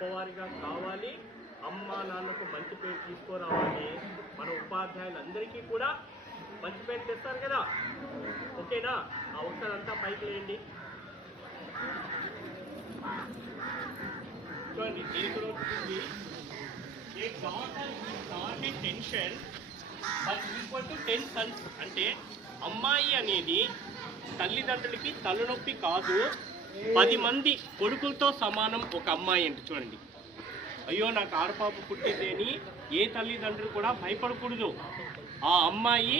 గొప్పవారిగా కావాలి, అమ్మ నాన్నకు మంచి పేరు తీసుకురావాలి. మన ఉపాధ్యాయులందరికీ కూడా మంచి పేరు తెస్తారు కదా. ఓకేనా? ఆ ఒకసారి అంతా పైకి లేండి. చూడండి, దీని కూడా ఉంటుంది tension but equal to 10 Sons. అంటే అమ్మాయి అనేది తల్లిదండ్రులకి తలనొప్పి కాదు, 10 మంది కొడుకులతో సమానం ఒక అమ్మాయి అంటే. చూడండి, అయ్యో నాకు ఆడపాప పుట్టిందేని ఏ తల్లిదండ్రులు కూడా భయపడకూడదు. ఆ అమ్మాయి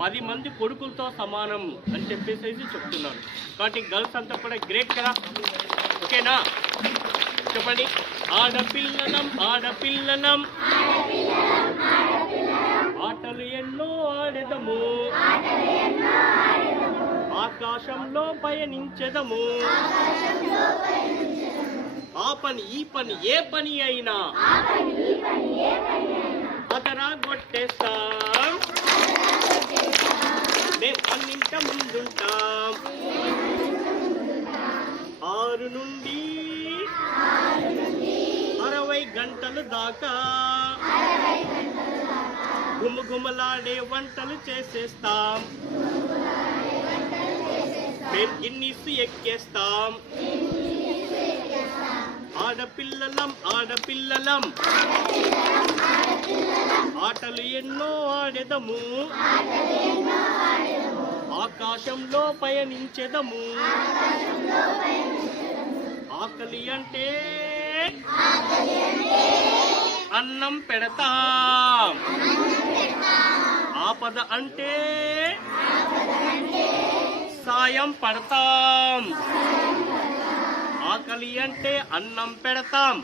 10 మంది కొడుకులతో సమానం అని చెప్పేసి చెప్తున్నాను. కాబట్టి గర్ల్స్ అంతా కూడా గ్రేట్ కదా. ఓకేనా? చెప్పండి, ఆడపిల్లలం ఆడపిల్లలం ఆటలు ఎన్నో ఆడెదము, ఆకాశంలో పయనించెదము, ఆ పని ఈ పని ఏ పని అయినా అదరా కొట్టేస్తాం, మేము అన్నింట ముందుంటాం. 6 నుండి 60 గంటల దాకా గుమగుమలాడే వంటలు చేసేస్తాం, మేము గిన్నీస్ ఎక్కేస్తాం. ఆడపిల్లలం ఆడపిల్లలం ఆటలు ఎన్నో ఆడెదము, ఆకాశంలో పయనించెదము. ఆకలి అంటే అన్నం పెడతాం, ఆపద అంటే సాయం పడతాం. ఆకలి అంటే అన్నం పెడతాం,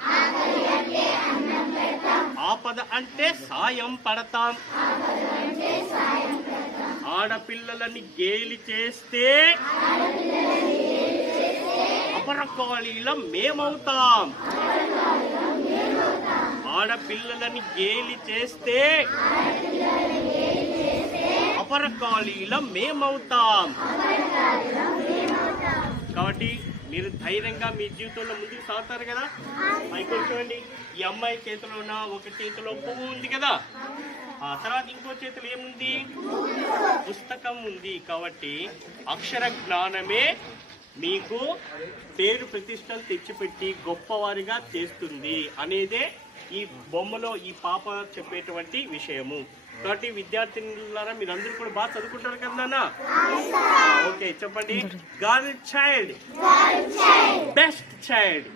ఆపద అంటే సాయం పడతాం. ఆడపిల్లలని గేలి చేస్తే అపరకాళీలం మేమవుతాం. ఆడపిల్లలని గేలి చేస్తే అపరకాళీలం మేమవుతాం. కాబట్టి మీరు ధైర్యంగా మీ జీవితంలో ముందుకు సాగుతారు కదా. పైకి చూడండి, ఈ అమ్మాయి చేతిలో ఒక చేతిలో పువ్వు ఉంది కదా, ఆ తర్వాత ఇంకో చేతిలో ఏముంది? పుస్తకం ఉంది. కాబట్టి అక్షర జ్ఞానమే మీకు పేరు ప్రతిష్టలు తెచ్చిపెట్టి గొప్పవారిగా చేస్తుంది అనేదే ఈ బొమ్మలో ఈ పాప చెప్పేటువంటి విషయము. కాబట్టి విద్యార్థినులారా, మీరందరూ కూడా బాగా చదువుకుంటారు కదా. ఓకే, చెప్పండి. Girl child best child.